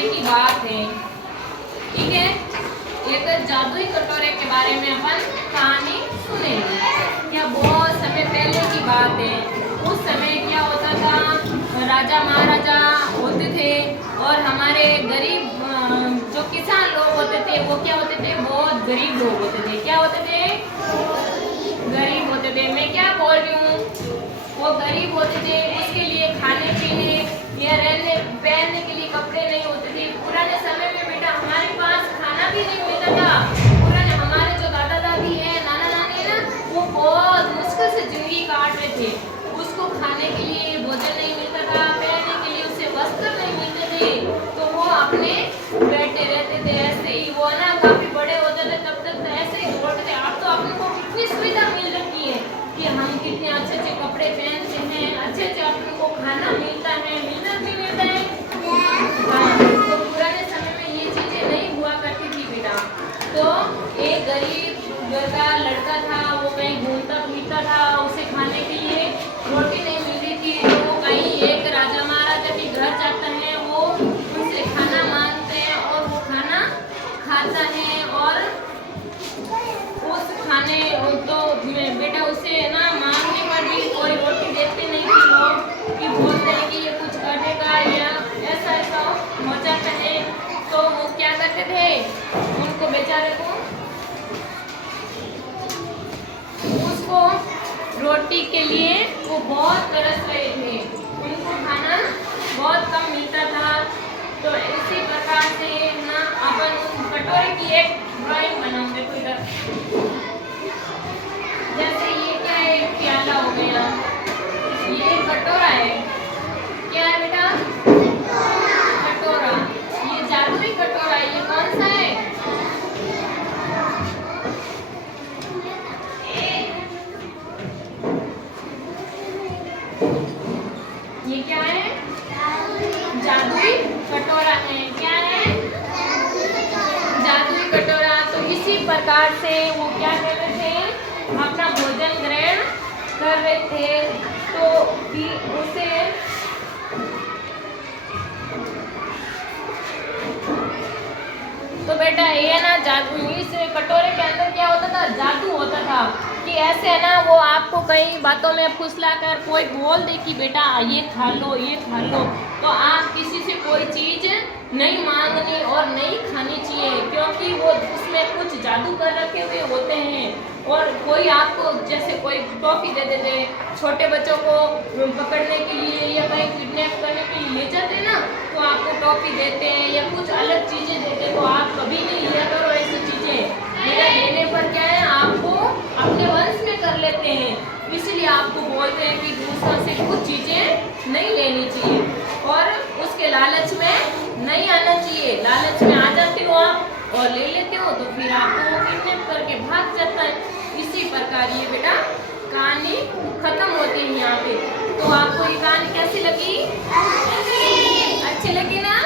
समय की बात है, ठीक है। एक जादुई कटोरे के बारे में अपन कहानी सुनेंगे। यह बहुत समय पहले की बात है। उस समय क्या होता था, राजा महाराजा होते थे और हमारे गरीब जो किसान लोग होते थे वो क्या होते थे, बहुत गरीब लोग होते थे। क्या होते थे, गरीब होते थे। मैं क्या बोल रही हूँ, वो गरीब होते थे। उसके लिए खाने पीने या रहने पहनने के लिए कपड़े नहीं होते थे। पुराने समय में बेटा हमारे पास खाना भी नहीं मिलता था। पुराने हमारे जो दादा दादी है, नाना नानी है ना, वो बहुत मुश्किल से जिंदगी काट रहे थे। उसको खाने के लिए भोजन नहीं मिलता था, पहनने के लिए उसे वस्त्र नहीं मिलते थे, तो वो अपने बैठे रहते थे ऐसे ही। वो ना काफी बड़े होते थे तब तक तो ऐसे ही दौड़ते थे। अब तो अपने को कितनी सुविधा मिल रखी है कि हम कितने अच्छे अच्छे कपड़े पहनते हैं, अच्छे अच्छे अपने को खाना मिलता है, मिलत भी मिलता है। तो पुराने समय में ये चीजें नहीं हुआ करती थी बेटा। तो एक गरीब घर का लड़का था, वो कहीं घूमता फिरता था, उसे खाने के लिए रोटी नहीं मिल रही थी। तो वो कहीं एक राजा महाराजा के घर जाता है, वो उनसे खाना मांगते हैं और वो खाना खाता है। और उस खाने तो बेटा उसे ना मांगने पर भी कोई रोटी देते नहीं थे लोग, कि बोलते हैं कि ये कुछ करेगा या ऐसा ऐसा हो जाता है। तो वो क्या करते थे, उनको बेचारे को उसको रोटी के लिए वो बहुत तरस रहे थे। उनको खाना बहुत कम मिलता था। तो इसी प्रकार से ना अपन उस कटोरे की एक ड्राइंग बनाऊंगे। तो इधर जैसे ये क्या है, प्याला हो गया, ये कटोरा है। क्या है बेटा, कटोरा। ये जादुई कटोरा है। ये कौन सा है, ये क्या है, जादुई कटोरा है। क्या है, जादुई कटोरा। तो इसी प्रकार से वो क्या कर रहे थे, अपना भोजन ग्रहण कर रहे थे। तो उसे तो बेटा ये ना जादू, इस कटोरे के अंदर क्या होता था, जादू होता था। कि ऐसे है ना, वो आपको कई बातों में फुसलाकर कोई बोल दे कि बेटा ये खा लो, ये खा लो, तो आप किसी से कोई चीज नहीं मांगनी और नहीं खानी चाहिए, क्योंकि वो उसमें कुछ जादू कर रखे हुए होते हैं। और कोई आपको जैसे कोई टॉफी दे देते, छोटे बच्चों को पकड़ने के लिए या कहीं किडनैप करने के लिए ले जाते हैं ना, तो आपको टॉफी देते हैं या कुछ अलग चीजें देते हैं। तो आप कभी नहीं लिया करो ऐसी चीजें। मेरा लेने पर क्या है, आपको अपने वंश में कर लेते हैं। इसलिए आपको बोलते हैं कि दूसरों से कुछ चीजें नहीं लेनी चाहिए और उसके लालच में नहीं आना चाहिए। लालच में आ जाते हो आप और ले लेते हो, तो फिर आपको वो किडनैप करके भाग जाता है। इसी प्रकार ये बेटा कहानी खत्म होती है यहाँ पे। तो आपको ये कहानी कैसी लगी, अच्छी लगी ना?